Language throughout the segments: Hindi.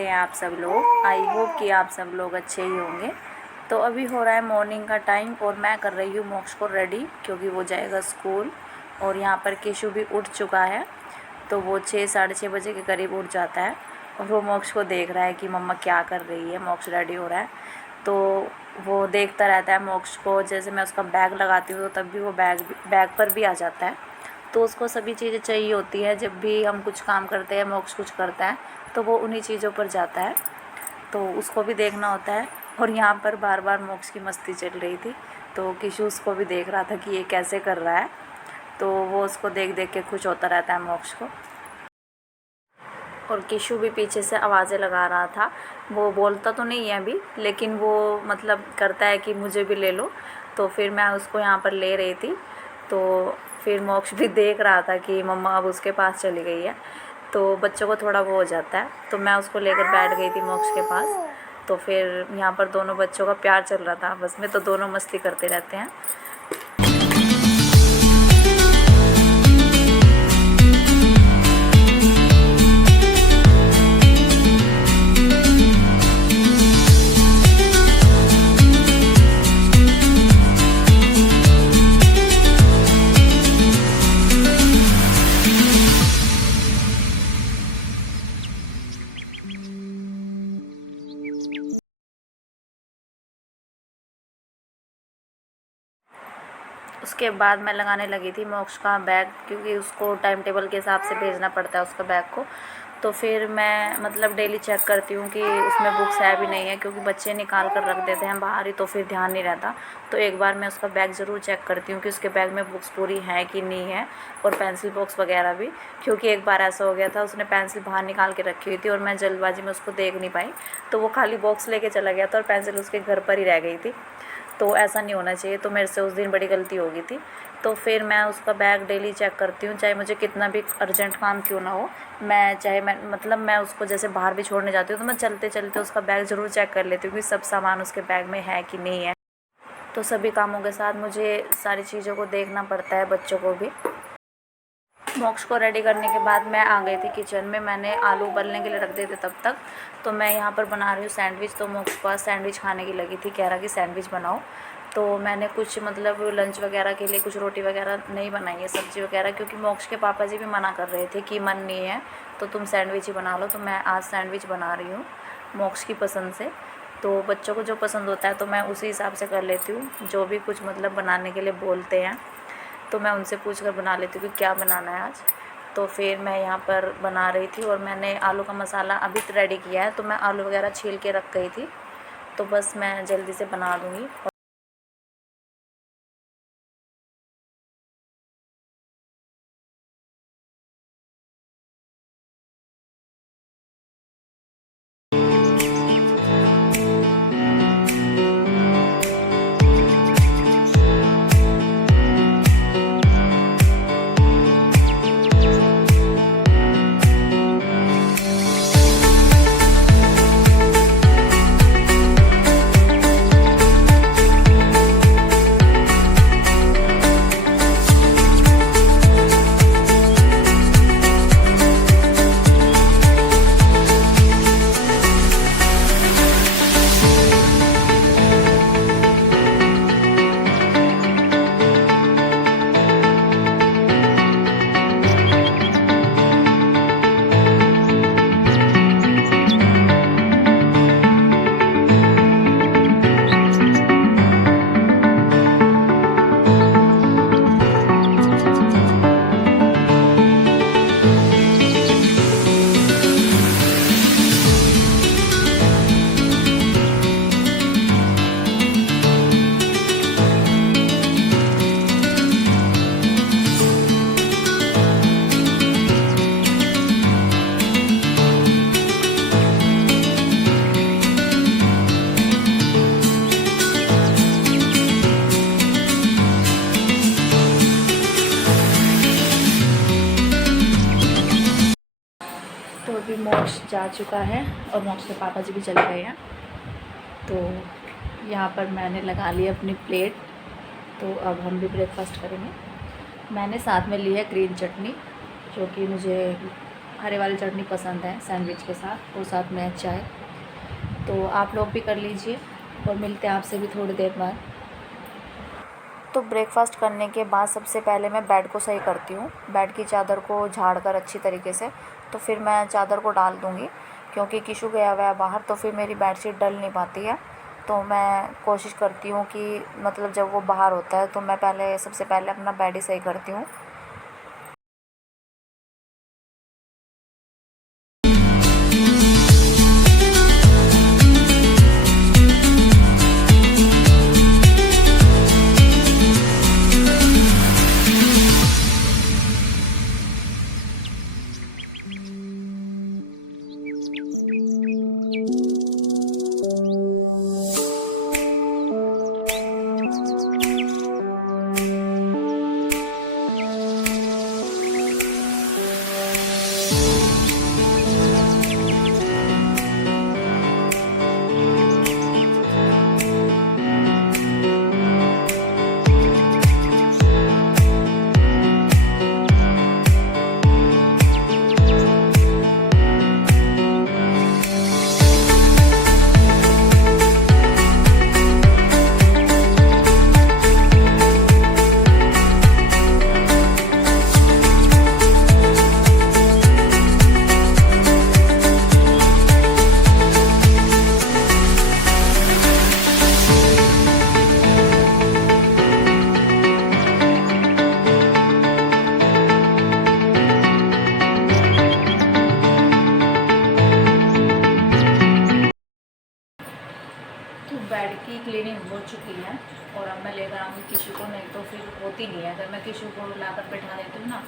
कैसे हैं आप सब लोग। आई होप कि आप सब लोग अच्छे ही होंगे। तो अभी हो रहा है मॉर्निंग का टाइम और मैं कर रही हूँ मोक्ष को रेडी, क्योंकि वो जाएगा स्कूल। और यहाँ पर केशु भी उठ चुका है, तो वो 6 साढ़े 6 बजे के करीब उठ जाता है और वो मोक्ष को देख रहा है कि मम्मा क्या कर रही है। मोक्ष रेडी हो रहा है तो वो देखता रहता है मोक्ष को। जैसे मैं उसका बैग लगाती हूँ तो तब भी वो बैग पर भी आ जाता है। तो उसको सभी चीज़ें चाहिए होती है। जब भी हम कुछ काम करते हैं, मोक्ष कुछ करता है तो वो उन्हीं चीज़ों पर जाता है, तो उसको भी देखना होता है। और यहाँ पर बार बार मोक्ष की मस्ती चल रही थी, तो किशु उसको भी देख रहा था कि ये कैसे कर रहा है। तो वो उसको देख देख के खुश होता रहता है मोक्ष को। और किशु भी पीछे से आवाज़ें लगा रहा था। वो बोलता तो नहीं है अभी, लेकिन वो मतलब करता है कि मुझे भी ले लो। तो फिर मैं उसको यहाँ पर ले रही थी, तो फिर मोक्ष भी देख रहा था कि मम्मा अब उसके पास चली गई है। तो बच्चों को थोड़ा वो हो जाता है, तो मैं उसको लेकर बैठ गई थी मोक्ष के पास। तो फिर यहाँ पर दोनों बच्चों का प्यार चल रहा था आपस में, तो दोनों मस्ती करते रहते हैं। उसके बाद मैं लगाने लगी थी मोक्ष का बैग, क्योंकि उसको टाइम टेबल के हिसाब से भेजना पड़ता है उसका बैग को। तो फिर मैं मतलब डेली चेक करती हूँ कि उसमें बुक्स है भी नहीं है, क्योंकि बच्चे निकाल कर रख देते हैं बाहर ही, तो फिर ध्यान नहीं रहता। तो एक बार मैं उसका बैग ज़रूर चेक करती हूँ कि उसके बैग में बुक्स पूरी हैं कि नहीं है, और पेंसिल बॉक्स वगैरह भी। क्योंकि एक बार ऐसा हो गया था, उसने पेंसिल बाहर निकाल के रखी हुई थी और मैं जल्दबाजी में उसको देख नहीं पाई, तो वो खाली बॉक्स लेके चला गया था और पेंसिल उसके घर पर ही रह गई थी। तो ऐसा नहीं होना चाहिए, तो मेरे से उस दिन बड़ी गलती हो गई थी। तो फिर मैं उसका बैग डेली चेक करती हूँ, चाहे मुझे कितना भी अर्जेंट काम क्यों ना हो। मैं उसको जैसे बाहर भी छोड़ने जाती हूँ तो मैं चलते चलते उसका बैग ज़रूर चेक कर लेती हूँ कि सब सामान उसके बैग में है कि नहीं है। तो सभी कामों के साथ मुझे सारी चीज़ों को देखना पड़ता है, बच्चों को भी। मोक्ष को रेडी करने के बाद मैं आ गई थी किचन में। मैंने आलू उबलने के लिए रख दिए थे तब तक। तो मैं यहाँ पर बना रही हूँ सैंडविच। तो मोक्ष को सैंडविच खाने की लगी थी, कह रहा कि सैंडविच बनाओ। तो मैंने कुछ मतलब लंच वगैरह के लिए कुछ रोटी वगैरह नहीं बनाई है, सब्ज़ी वगैरह, क्योंकि मोक्ष के पापा जी भी मना कर रहे थे कि मन नहीं है तो तुम सैंडविच ही बना लो। तो मैं आज सैंडविच बना रही हूँ मोक्ष की पसंद से। तो बच्चों को जो पसंद होता है तो मैं उसी हिसाब से कर लेती हूँ। जो भी कुछ मतलब बनाने के लिए बोलते हैं तो मैं उनसे पूछ कर बना लेती हूँ कि क्या बनाना है आज। तो फिर मैं यहाँ पर बना रही थी और मैंने आलू का मसाला अभी रेडी किया है। तो मैं आलू वगैरह छील के रख गई थी, तो बस मैं जल्दी से बना दूँगी। तो अभी मोक्ष जा चुका है और मोक्ष के पापा जी भी चले गए हैं। तो यहाँ पर मैंने लगा ली अपनी प्लेट। तो अब हम भी ब्रेकफास्ट करेंगे। मैंने साथ में ली है ग्रीन चटनी, जो कि मुझे हरे वाली चटनी पसंद है सैंडविच के साथ और साथ में चाय। तो आप लोग भी कर लीजिए और मिलते हैं आपसे भी थोड़ी देर बाद। तो ब्रेकफ़ास्ट करने के बाद सबसे पहले मैं बेड को सही करती हूँ, बेड की चादर को झाड़ कर अच्छी तरीके से। तो फिर मैं चादर को डाल दूँगी क्योंकि किशु गया हुआ है बाहर, तो फिर मेरी बेडशीट डल नहीं पाती है। तो मैं कोशिश करती हूँ कि मतलब जब वो बाहर होता है तो मैं सबसे पहले अपना बेड ही सही करती हूँ। तो बेड की क्लीनिंग हो चुकी है और अब मैं लेकर आऊँगी किशु को, नहीं तो फिर होती नहीं है। अगर मैं किशु को लाकर बैठा देती हूँ ना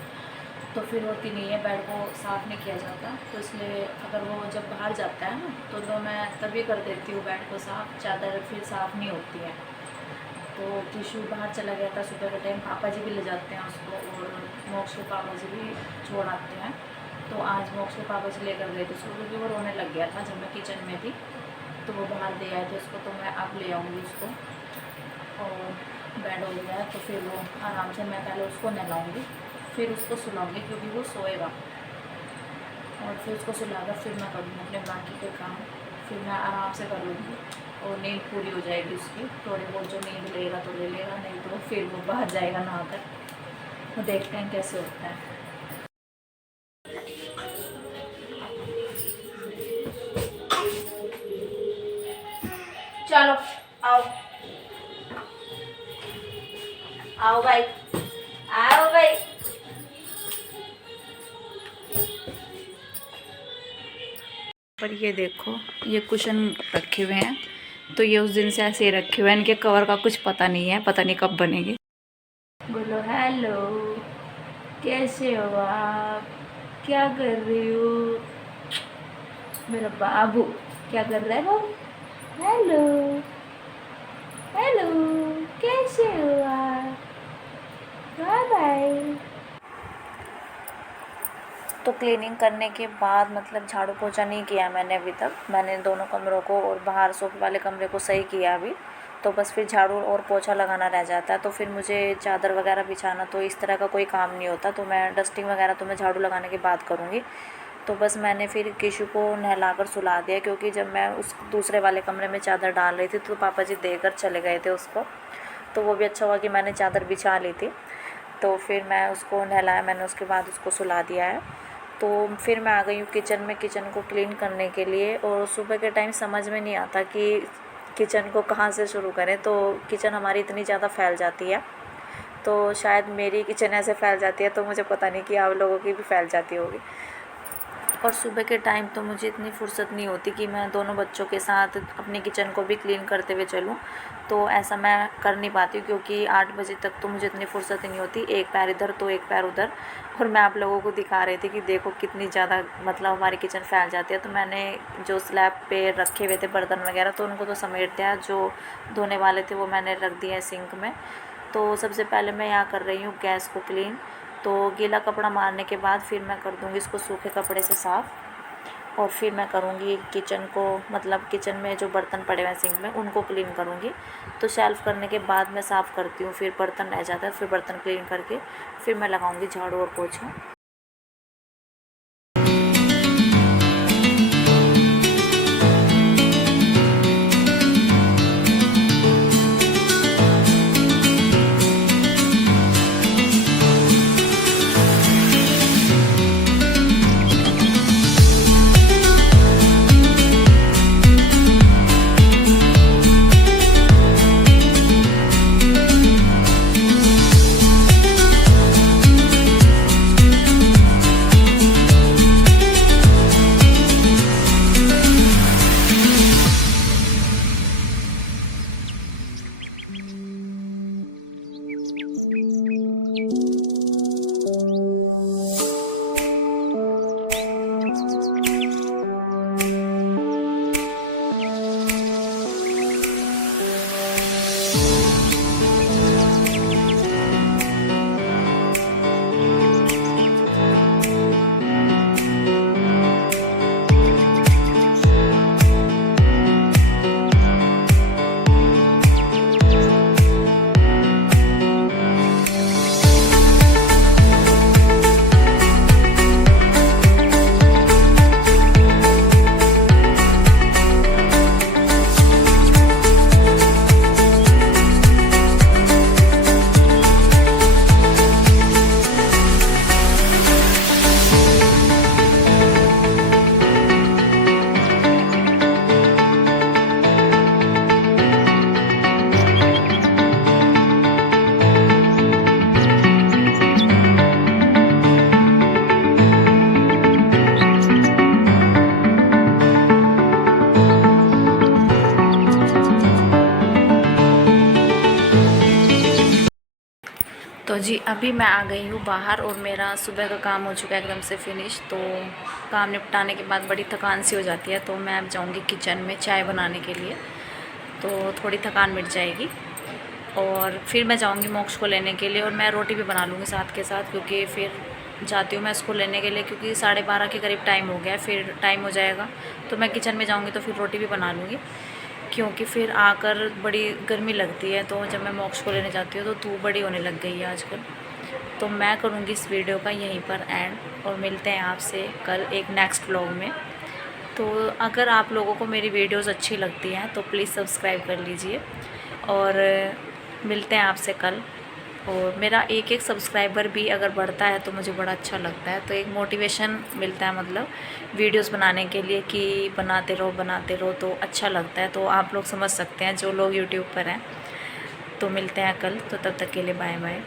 तो फिर होती नहीं है, बेड को साफ़ नहीं किया जाता। तो इसलिए अगर वो जब बाहर जाता है ना तो मैं तभी कर देती हूँ बेड को साफ़, चादर फिर साफ़ नहीं होती है। तो किशु बाहर चला गया था सुबह के टाइम, पापा जी भी ले जाते हैं उसको और मोक्ष के पापा जी भी छोड़ आते हैं। तो आज मोक्ष के पापा जी लेकर गए थे उसको क्योंकि वो रोने लग गया था जब मैं किचन में थी, तो वो बाहर दे आए थे उसको। तो मैं अब ले आऊँगी उसको और बेड हो गया है तो फिर वो आराम से, मैं पहले उसको नहलाऊँगी फिर उसको सुलाऊँगी क्योंकि वो सोएगा, और फिर उसको सुलाकर फिर मैं करूँगी अपने बाकी के काम। फिर मैं आराम से कर लूँगी और नींद पूरी हो जाएगी उसकी। थोड़ी बहुत जो नींद लेगा तो ले लेगा, नहीं तो फिर वो बाहर जाएगा नहाकर। तो देखते हैं कैसे होता है। चलो आओ आओ भाई, आओ भाई। पर ये देखो, ये कुशन रखे हुए हैं, तो ये उस दिन से ऐसे ही रखे हुए हैं, इनके कवर का कुछ पता नहीं है, पता नहीं कब बनेंगे। बोलो हेलो, कैसे हो आप, क्या कर रही हो मेरा बाबू, क्या कर रहा है बाबू? हेलो हेलो, कैसे हो आप? Bye bye. तो क्लीनिंग करने के बाद मतलब झाड़ू पोछा नहीं किया मैंने अभी तक। मैंने दोनों कमरों को और बाहर सोफे वाले कमरे को सही किया अभी, तो बस फिर झाड़ू और पोछा लगाना रह जाता है। तो फिर मुझे चादर वगैरह बिछाना, तो इस तरह का कोई काम नहीं होता। तो मैं डस्टिंग वगैरह तो मैं झाड़ू लगाने के बाद करूँगी। तो बस मैंने फिर किशु को नहलाकर सुला दिया क्योंकि जब मैं उस दूसरे वाले कमरे में चादर डाल रही थी तो पापा जी देकर चले गए थे उसको। तो वो भी अच्छा हुआ कि मैंने चादर बिछा ली थी। तो फिर मैं उसको नहलाया, मैंने उसके बाद उसको सुला दिया है। तो फिर मैं आ गई हूँ किचन में, किचन को क्लीन करने के लिए। और सुबह के टाइम समझ में नहीं आता कि किचन को कहाँ से शुरू करें। तो किचन हमारी इतनी ज़्यादा फैल जाती है, तो शायद मेरी किचन ऐसे फैल जाती है, तो मुझे पता नहीं कि आप लोगों की भी फैल जाती होगी। और सुबह के टाइम तो मुझे इतनी फुर्सत नहीं होती कि मैं दोनों बच्चों के साथ अपनी किचन को भी क्लीन करते हुए चलूँ। तो ऐसा मैं कर नहीं पाती हूँ क्योंकि 8 बजे तक तो मुझे इतनी फुर्सत ही नहीं होती, एक पैर इधर तो एक पैर उधर। और मैं आप लोगों को दिखा रही थी कि देखो कितनी ज़्यादा मतलब हमारी किचन फैल जाती है। तो मैंने जो स्लैब पे रखे हुए थे बर्तन वगैरह, तो उनको तो समेट दिया, जो धोने वाले थे वो मैंने रख दिया है सिंक में। तो सबसे पहले मैं यहाँ कर रही हूँ गैस को क्लीन। तो गीला कपड़ा मारने के बाद फिर मैं कर दूँगी इसको सूखे कपड़े से साफ़। और फिर मैं करूँगी किचन को, मतलब किचन में जो बर्तन पड़े हुए हैं सिंक में उनको क्लीन करूँगी। तो शेल्फ़ करने के बाद मैं साफ़ करती हूँ, फिर बर्तन रह जाता है, फिर बर्तन क्लीन करके फिर मैं लगाऊँगी झाड़ू और पोछा। तो जी अभी मैं आ गई हूँ बाहर और मेरा सुबह का काम हो चुका है एकदम से फिनिश। तो काम निपटाने के बाद बड़ी थकान सी हो जाती है, तो मैं अब जाऊँगी किचन में चाय बनाने के लिए, तो थोड़ी थकान मिट जाएगी। और फिर मैं जाऊँगी मोक्ष को लेने के लिए, और मैं रोटी भी बना लूँगी साथ के साथ, क्योंकि फिर जाती हूँ मैं इसको लेने के लिए, क्योंकि 12:30 के करीब टाइम हो गया है, फिर टाइम हो जाएगा तो मैं किचन में जाऊँगी तो फिर रोटी भी बना लूँगी, क्योंकि फिर आकर बड़ी गर्मी लगती है। तो जब मैं मोक्ष को लेने जाती हूँ तो धूप बड़ी होने लग गई है आजकल। तो मैं करूँगी इस वीडियो का यहीं पर एंड, और मिलते हैं आपसे कल एक नेक्स्ट व्लॉग में। तो अगर आप लोगों को मेरी वीडियोस अच्छी लगती हैं तो प्लीज़ सब्सक्राइब कर लीजिए, और मिलते हैं आपसे कल। और मेरा एक सब्सक्राइबर भी अगर बढ़ता है तो मुझे बड़ा अच्छा लगता है, तो एक मोटिवेशन मिलता है, मतलब वीडियोस बनाने के लिए कि बनाते रहो तो अच्छा लगता है। तो आप लोग समझ सकते हैं जो लोग यूट्यूब पर हैं। तो मिलते हैं कल, तो तब तक के लिए बाय बाय।